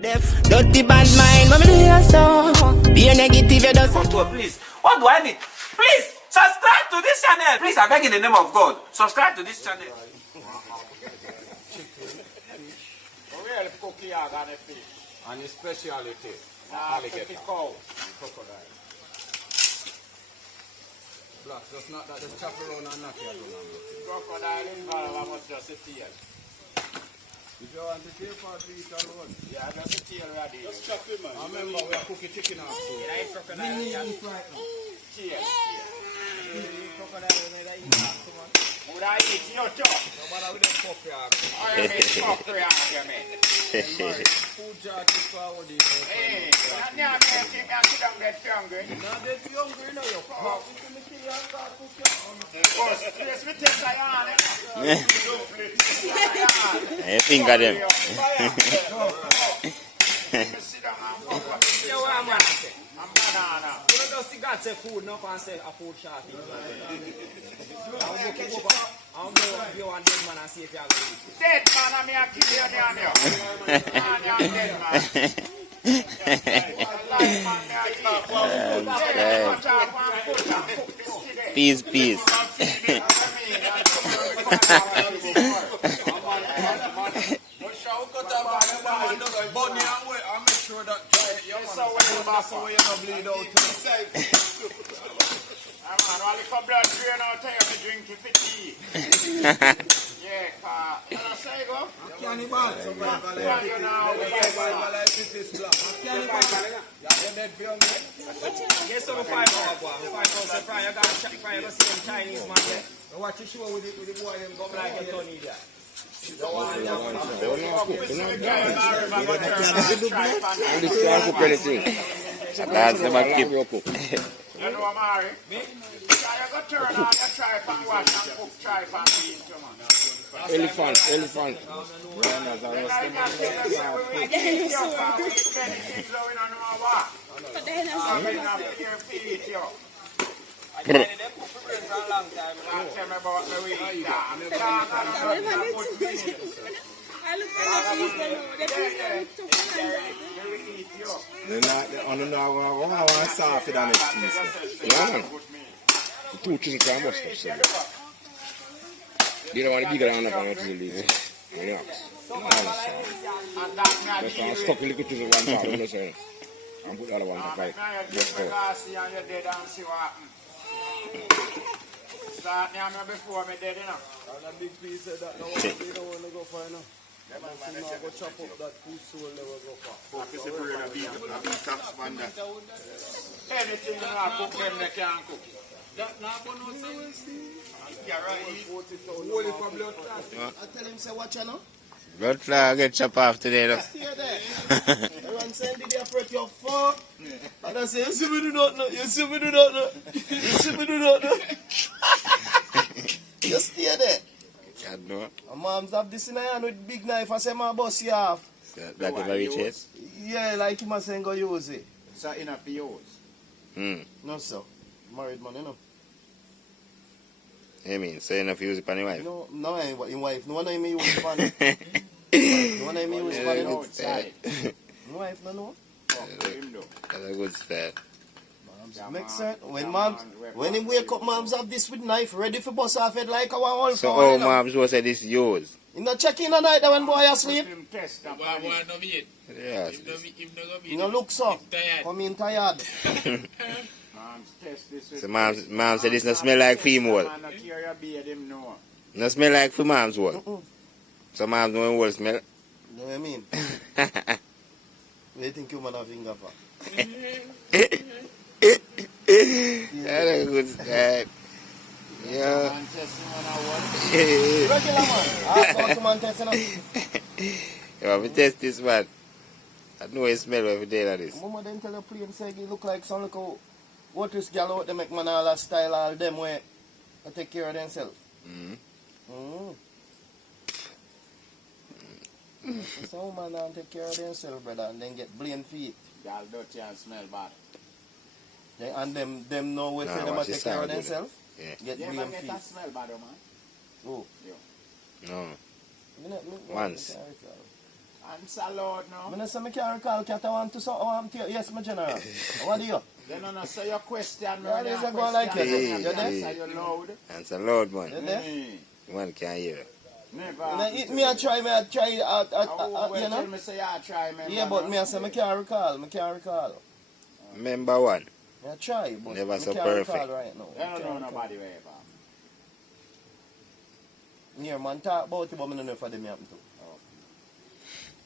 Dirty bad mind, mama do your so. Be a negative, you don't. Please, what do I need? Please, subscribe to this channel. Please, I beg in the name of God, subscribe to this channel. Real cookie and a fish. And his speciality. Alligator. Crocodile. Black, just not that just chop around and knock you down. Crocodile involved, I must just a tail. If you want the tail for the eat alone. Yeah, just a tail ready. Just chop it, man. I remember we are cooking chicken out too. Yeah, crocodile. Tail. Crocodile, you know, eat that too much. Would I eat your top? No matter with them puppy hog. I mean puppy hog, you mean. Food jar to forward it. Hey, now I think I sit down get hungry. Now get hungry now, you fuck. Yes, we take Diana. I think of them. Sit down and fuck. You know what I'm going to say? I'm banana. You don't just think God say food, no can say a food shortage. I'm going to be one dead man and see if you're going to eat it. Dead man, I'm here to kill you down here. I'm dead man. Peace, peace. That's how you don't bleed out. I'm only for blood drain out here to drink it for tea. Yeah, you know say go? Can't even. Get some 5 hours. 5 hours fry. You got to check fry. You see them Chinese man there. You watch the show with the boy them go like a Tony there. That's the back keep your cook. You know, Mary? Me? You go turn on your tripe and wash and cook tripe and beans, man. Elephant. Two children must have said you don't want to be around up and relax. That's why I'm stuck in the kitchen one time, you know, sir. And put the other one in the pipe. Just go. Start now before me dead, you know. And a big piece of that, you don't want to go for, you know. I'm going to go chop up that food soul never go for. Anything you know, cook them, they can't cook. That not going to say. I tell him, say, watch you know. Blood flag get chopped off today, though. Stay there. Everyone send it there for your fuck. And I say, you see me do not know. You see me do not know. You see me do not know. You stay there. God no. And moms have this in a hand with big knife. I say, my boss, you have. That is very chest? Yeah, like him saying go use it. So enough for yours? No, sir. Married man, you know. I mean, so enough use it on your wife? No, in wife. No one of me use it on it. No one of me use it on it outside. My wife, no know. That's a good start. Make certain when he wake up, moms have this with knife ready for bust off it like our old. So all moms will say this is yours? You not check in at night when boy asleep? Yeah. You no look so. Come in tired. So mom said this no smell like female. No smell like for mom's one. So mom's no one smell. You know what I mean? What do you think you man have finger for? That's a good start. Yeah. Regular man. I go to man test You want me test this man? I know it smell every day like this. Mama then tell you plain say you look like some little what this gal out they make man all that style all them way to take care of themselves. Some man don't take care of themselves, brother, and then get blamed for it. Gal dirty and smell bad. And them know what them take care of themselves. Yeah. Get blamed for it. Smell bad, man. Oh. No. Once. Answer loud now. I don't say I can't recall cat. I want to so yes, my general. What do you? Then I say your question. Yeah, there's a go like it. Hey, You there? Answer you loud. Answer loud, man. You there? Man can't hear. Never. Me I try, you know? Tell me say I try, man. Yeah, but me I say I can't recall. Member one. I try, but Never I so can't perfect. recall right now. I don't know nobody way back. Yeah, man, talk about it, but I don't know if them happen to.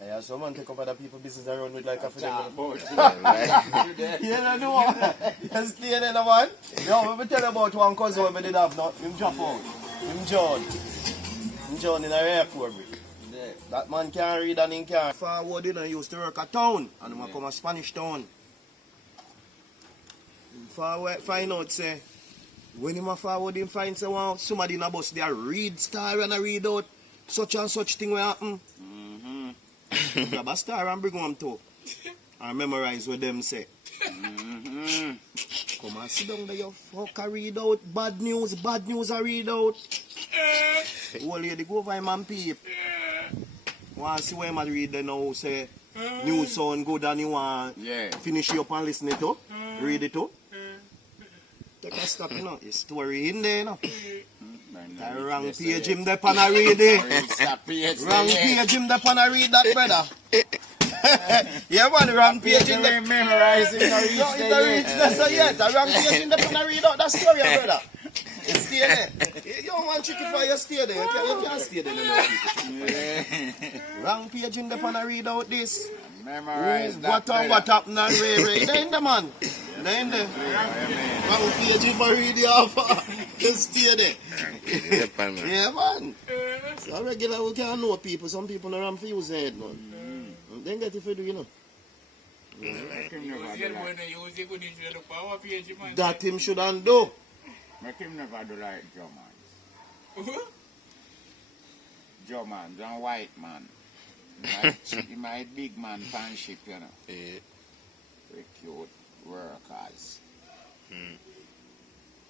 Yeah, someone take up other people's business and run with like a Talk film. about You don't know what? You stay there, no man? Yo, let me tell you about one cousin when we did have, him drop out. Him John in a airport. That man can't read and he can't. Forward in and used to work a town. And he come a Spanish town. Forward, find out, say, when him a forward him find someone, somebody in a bus, they a read star and a read out such and such thing will happen. Grab a star and bring one to. And memorize what them say. Come and sit down there, you fuck a read out. Bad news I read out. Old lady go over him and peep. Want to see what him a read there now, say, news sound good and you want finish it up and listen it to. Read it to. Take a stop, you know. His story in there, you know. The wrong page him there pan a read it. Wrong page him there pan a read that, brother. Yeah, man, wrong page him there. Memorizing the reach No, it don't reach there so yet. The wrong page him there pan a read out that story, brother. You stay there. You don't want chicken for you stay there. You can't stay there. No, wrong page him there pan a read out this. Memorize that. What happened and Ray. They in the man. They in there. Wrong page him for read the offer. You stay there. Yeah, man. So regular we can't know people. Some people are for use head, man. Then get if you do, you know. That him shouldn't do. Make him never do like Germans. Germans and white man. My big man pan ship, you know. Very cute workers.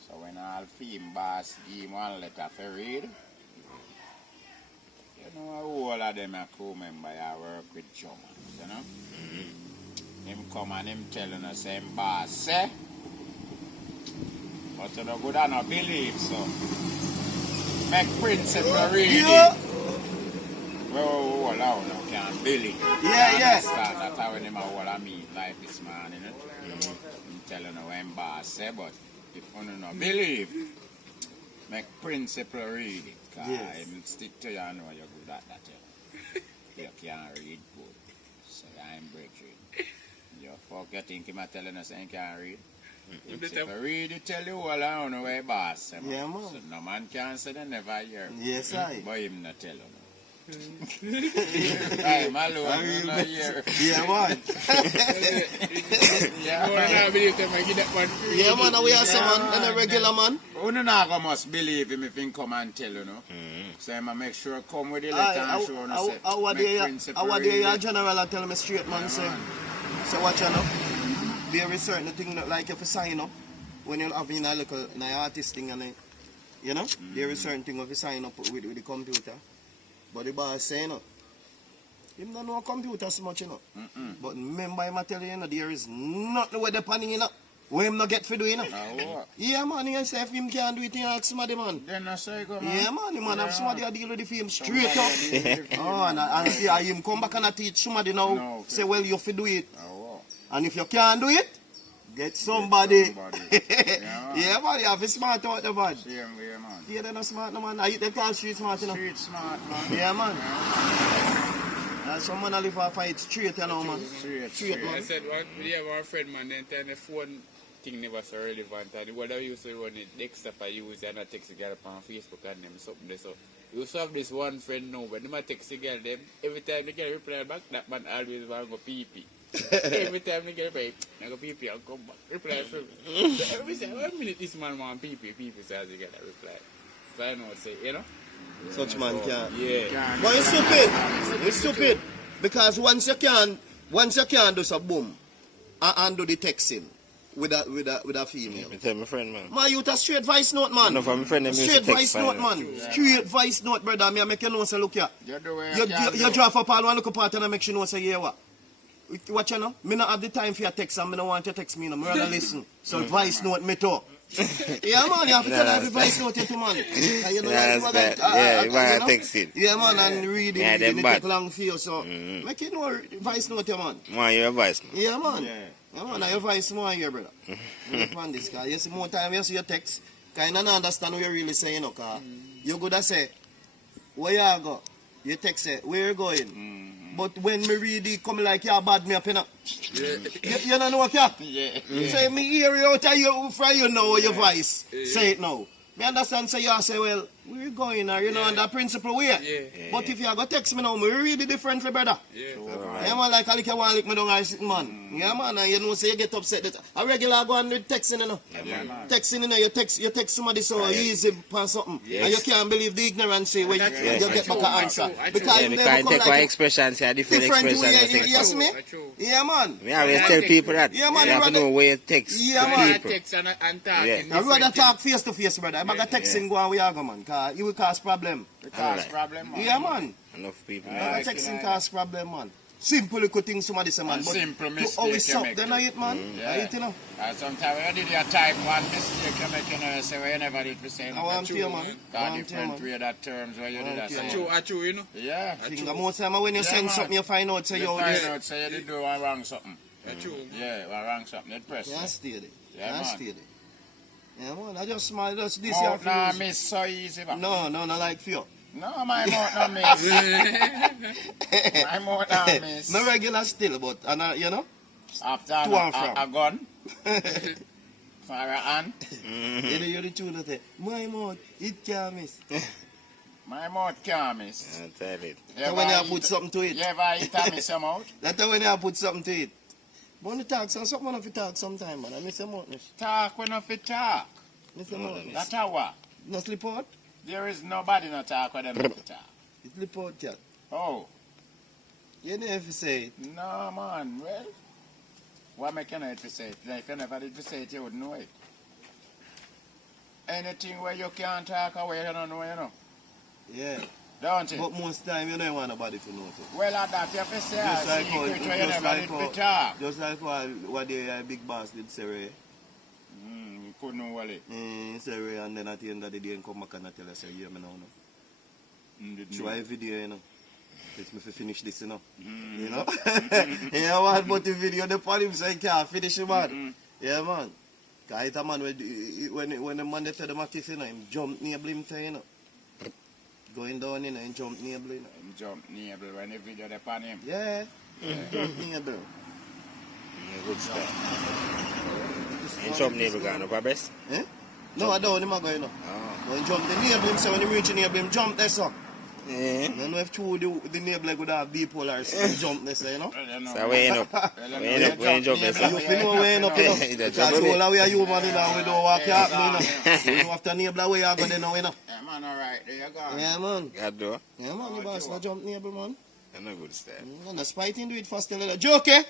So when all film boss give him one letter for read, you know all of them are crew member I work with Germans, you know. Him come and him telling us him boss say, but you know good and not believe so. Make principle read it. Well, now can't believe. Yeah. That's how when him all meet like this man, you know. Him telling him him boss say, but if you don't believe, make principle read it. Because him stick to you and know you're good at that. You can't read good. So I'm breaking. You fuck you think him telling us he can't read? If you read it, tell you all I don't know where boss say, man. Yeah, man. So no man can say they never hear. Yes, I. But him not tell you. I'm alone, you not hear. Yeah, man. Yeah, man, we are someone and a regular man. You not must believe him if he come and tell you, no? So I make sure come with the letter and show no say. Our day, your general tell me straight, man, say. So watch out now. There is certain thing that like if you sign up, when you're having a local artist thing and you know, there is certain thing if you sign up with the computer. But the boss say, no, him don't know computer so much, you know. But remember, him tell you, know, there is nothing with the panning, you know. What him not get for doing, you know. Yeah, man, he say if him can't do it, he ask somebody, man. Then I say, go, man. Yeah, man, him have somebody to deal with the film straight up. And see, him come back and teach somebody now. No, say, well, you have to do it. And if you can't do it, get somebody. Yeah, man, you have to smart out the bad. Same way, man. Yeah, they're not smart, no, man. They call street smart, you know. Street smart, man. Yeah, man. Someone live off fight straight, you know, man. Straight, man. I said, we have our friend, man, then turn the phone thing never so relevant. And what I used to run it, next step I use, and I text the girl on Facebook and them something there. So, you used to have this one friend now, but them I text the girl, them, every time the girl reply back, that man always want to go pee-pee. Every time they get back, I go pee-pee and come back. Reply for me. So every time, 1 minute this man want pee-pee, so as they get a reply. So I know what to say, you know? Such man can't. Yeah. But it's stupid. It's stupid. Because once you can do some boom and do the texting, with a female. I tell my friend, man. My youth a straight voice note, man. No, for my friend, them used Straight to text voice note, finally. man. Straight voice note, brother. Me I make you know, say, look here. You do what You draw up all one look part and I make you know, say, yeah, what? Watch you know? Me not have the time for your text and me don't want you to text me, no. Me rather listen. So voice note me too. Yeah, man, you have to tell every voice note you to, man. You know, Yeah, like, that's bad. Yeah, you might you know? text it. Yeah, man, and reading, Yeah, them it bad. take long for you, so make you know voice note you, man. Man, your advice, man. Yeah, man. Yeah, man, your voice more here, brother. On this guy. You see, more time you see your text, kind of understand what you're really saying, you know, cause you go to say, where you go? You text say, where you going? But when me read it, come like you bad me up, you know. You don't know what you say, me hear you out of you, from you know your voice. Say it now. Me understand, so you say, well, where you going, or you know, on that principle way. But if you go text me now, me read it differently, brother. Yeah, man, like I like you want lick me down or something, man. Yeah, man, and you know, so you get upset. That a regular go on with texting, you know. Texting, you know, you text somebody so easy for something. And you can't believe the ignorance when you get back an answer. Because Yeah, because I take one expression, say a different expression. way, yes, me? Yeah, man. Me always tell people that. Yeah, man, you have to know where you text Yeah, to man. people. Text and talk. Yeah. I rather talk face to face, brother. I'm not texting go on where you go, man. Because it will cause problem. Cause problem, man. Yeah, man. Enough people. Texting cause problem, man. Simple little thing somebody say, man. And But simple to mistake always you suck, make then I eat, man. I eat, you know. Sometimes when you did your type one mistake, you make, you know, say, well, you never did the same. I want to, man. I Got want to, different man. way that terms where you did that same. True, you know. Yeah. I think the most time when you Yeah, send man. something, you find out, say, You yo, find this. out, say you did do one wrong something. True. Yeah, one wrong something. You press. Yeah, it. stay there. Yeah, Yeah, man. stay there. Yeah, man. I just smile, just this Mouth here nah for miss so easy, man. No, not like for you. No, my mouth not miss. My mouth not miss. No regular still, but, and you know, After To and from. a gun. For a hand. you're the two that say, my mouth, it can't miss. My mouth can't miss. I tell it. So when you put something to it. You ever eat a miss your mouth? That's when you put something to it. But when you talk, something have to talk sometime, man. I miss your mouth. Talk when you talk. Miss your mouth. That's how what? No sleep out? There is nobody no talk when them talk. It sleep out, cat. Oh, You know if you say it. no man, well. What make you know if you say it? If you never did say it, you would know it. Anything where you can't talk away, you don't know, you know. Yeah. Don't you? But most time you don't want nobody to know it. Well, at that, you have to say a Just like how, secret where you never did to talk. just like what the big boss did say, Ray. You couldn't know what it. Say Ray, and then at the end of the day, come back and tell us, say, yeah, me now, no. Didn't Show know. a video, you know. Let me finish this, you know. You know? Yeah, man, but the video, the him so he can't finish it, man. Yeah, man. Because it's a man, when the man they tell them a kiss, you know, him jump near him, you know. Going down, you know, and jump near him. Him jump neighbor when the video they pan him. Yeah. Jump near him. Good stuff. And some neighbor got no best. Eh? No, I don't, him a go, you know. Oh. When he jump the neighbor him, so when he reach the neighbor him, jump there, so. Yeah. I don't know if true the neighbor like would have bipolar, so he jump there, so, you know. So we end up. We end up jump there. You feel no way up, you know. Yeah, Because jump all there. the way are you, man, you know, we don't walk out, you know. You know, after neighbor way you go there now, you know. Yeah, man, alright, there you go. Yeah, man. God do. Yeah, man, you boss no jump neighbor, man. I'm not good stuff. And the spiting do it fast, tell you, joke, eh?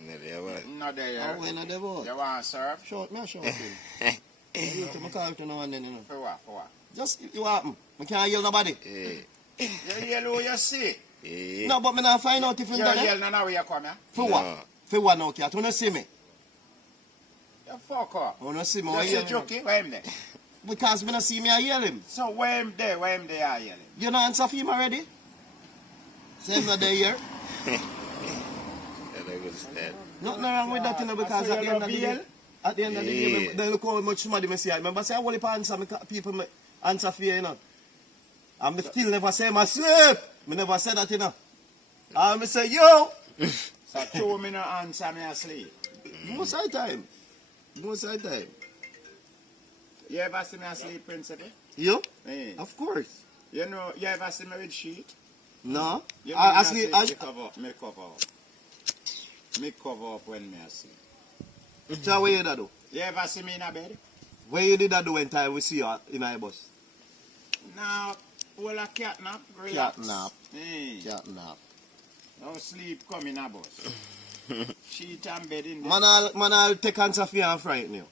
No, there was. Not there. Oh, when are they both? You want to serve? Short, me a short thing. You to me call to now and then, you know. For what? For what? Just, you happen. I can't yell nobody. Yeah. You yell who you see. Yeah. No, but me not find out if you You done it. yell now where you come here. For No. what? For what now, cat? You don't see me. You fuck up. You don't see me, You why see yell? Jokey, where him there? Because me not see me, I yell him. So where him there are yelling? You know answer for him already? Say him not there here. That's not good stuff. Nothing wrong with that, you know, because at the end of the day, at the end of the day, Yeah. then look how much somebody me see. I remember say I only answer me people me answer for you, you know. And me still never say my sleep. Me never say that, you know. And me say, yo, So 2 minutes answer me asleep. most of the time. Most of the time. You ever see me asleep, Principal? You? Hey. Of course. You know, you ever see me with sheet? No. You know, I me sleep. asleep, me cover up. Me cover up when me asleep. So where you that do? You ever see me in a bed? Where you did that do when time we see you in our bus? Now, well, a cat nap, relax. Cat nap. Hey. Cat nap. No sleep come in a bus. Sheet and bed in there. Man, I'll take answer for you and frighten you.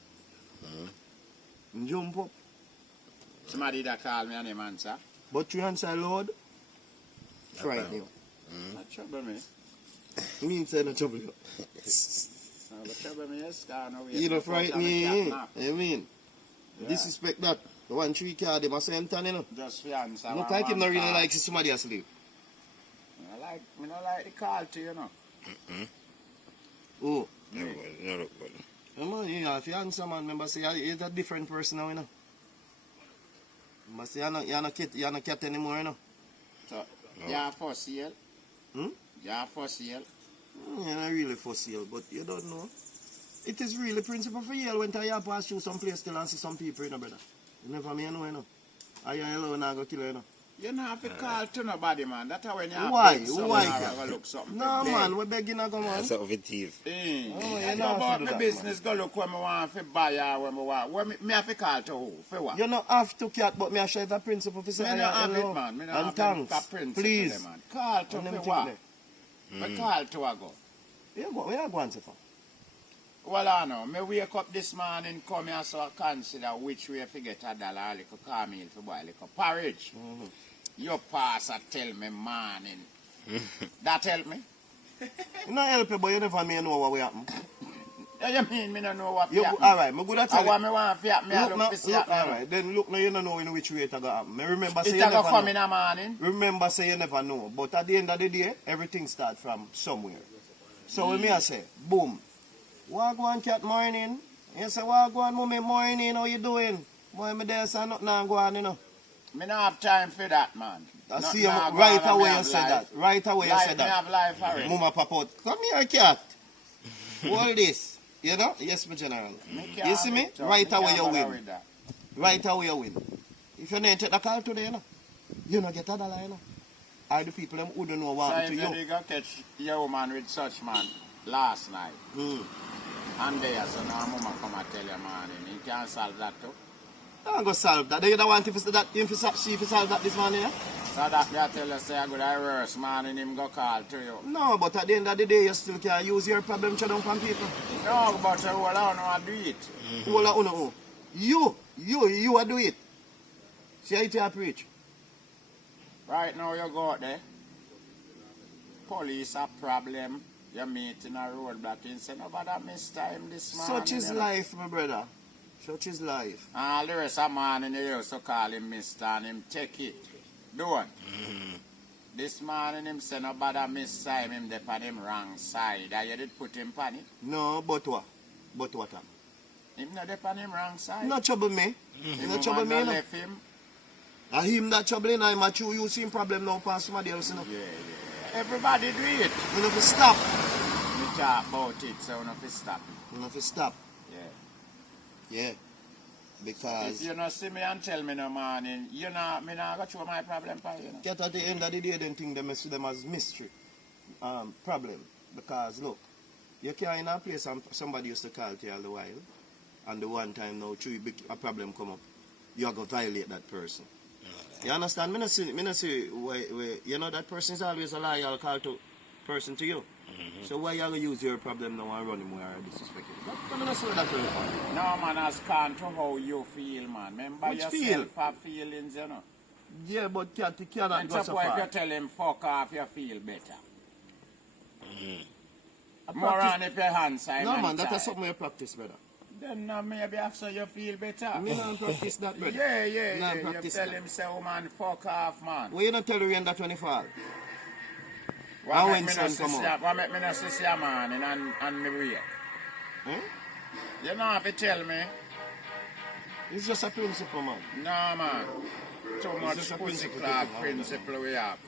Jump up. Somebody that call me and him answer. But you answer Lord, frighten you. Not trouble me. Me say no trouble you. No, but trouble me is You don't frighten me. I mean, Yeah. disrespect that. The 1-3 card, they must same time, you know. Just for answer. Look like him not really like somebody asleep. I don't like the call to you know. Oh. No good, no look good. Yeah, man, yeah, if you answer, man, remember say you're a different person now, you know. Remember say you're not cat anymore, you know. So, you're for sale? Hmm? You're for sale? You're not really for sale, but you don't know. It is really principle for you when you pass through some place still and see some people, you know, brother. You never may know, you know. Are you alone now go kill you, you know? You don't have to call to nobody, man. That's how when you have Why? beg someone, Why? you have to look something. No, man, we're begging to come on. That's something for thief. Oh, You you know know about do my that, business, go look when I want to buy or when I want. When me have to call to who? For what? You don't have to cat, but me I share the principle for Me say, don't have it, man. Me don't and have thanks, that principle, please. man. Call to And them for thing what? there. Me call to I go. Where you going to for? Well, I know. Me wake up this morning, come here, so I consider which way to get $1, a little cornmeal for boy, a little porridge. Your pastor tell me morning. That help me? You not help you, but you never may know what will happen. You mean me don't know what You, happen? all right, me good at I tell you. want me want to me I Look, look to see all happen. right, then look now you don't know in which way it go happen. Me remember say It you a go never come in know. the morning. Remember say you never know, but at the end of the day, everything start from somewhere. So when me I say, boom, Wagwan cat morning. You say Wagwan mommy morning, how you doing? Boy, me there say nothing and go on, you know. Me don't have time for that, man. I Not see you now, right go on, away me you have say life. that. Right away you Life, say me that. have life already. Mama pop out. Come here, cat. All this. You know? Yes, my general. Me can't You see me? have it, so Right me away can't you bother win. with that. Right away you win. If you don't take the call today, you know, you don't get $1, you know. Are the people them who don't know what So happened if to you you? did go catch your woman with such man last night, and there, so now mama come and tell you, man, you can't solve that too. I'm going to solve that. Do you don't want if she solve that this morning, yeah? So that me I tell you, say I go the worst man and him go call to you. No, but at the end of the day, you still can use your problem to down from people. No, but you all I know do it. Hold on, oh. You are do it. See how you preach. Right now you go out there, police a problem, you meet in a roadblock, you say, nobody miss time this morning. Such is you know. life, my brother. Such is life. All the rest of man in the used to call him mister and him take it. Don't. This morning him say nobody miss time, him dey on him wrong side. And you did put him on it. No, but what? But what? Him not dey on him wrong side. No trouble me. Him No trouble me, woman no. left him. And him that trouble in I'm at you see him problem now past somebody else, you know. Yeah. Everybody do it. You know, if you stop. We talk about it, so we have to stop. You know, if you stop. Yeah. Yeah. Because If you not see me and tell me no morning, you know, me not got you my problem for you know. get at the end of the day, then think them see them as mystery problem. Because look, you can't in a place and somebody used to call to you all the while, and the one time now, a problem come up, you are going to violate that person. You understand? Me not see why, you know that person is always a loyal call to person to you. So why you going to use your problem now and run him where I disrespect you? I'm not sure that's really fun. No man, has gone to how you feel, man. Remember Which yourself have feelings, you know. Yeah, but you cannot And go so if you far. tell him fuck off, you feel better. I More practice- on if your hands are No man, that's something you practice, brother. Then maybe after you feel better. Me not practice that, brother. Yeah. Nah, You practice tell that. him, say, oh man, fuck off, man. Well, you not tell the rain that when you fall. Why How make when me sun not come see out? Why make me not see your man and me wait? You don't have to tell me. It's just a principle, man. No, man. Too much just a pussy principle club thing, man. principle we have.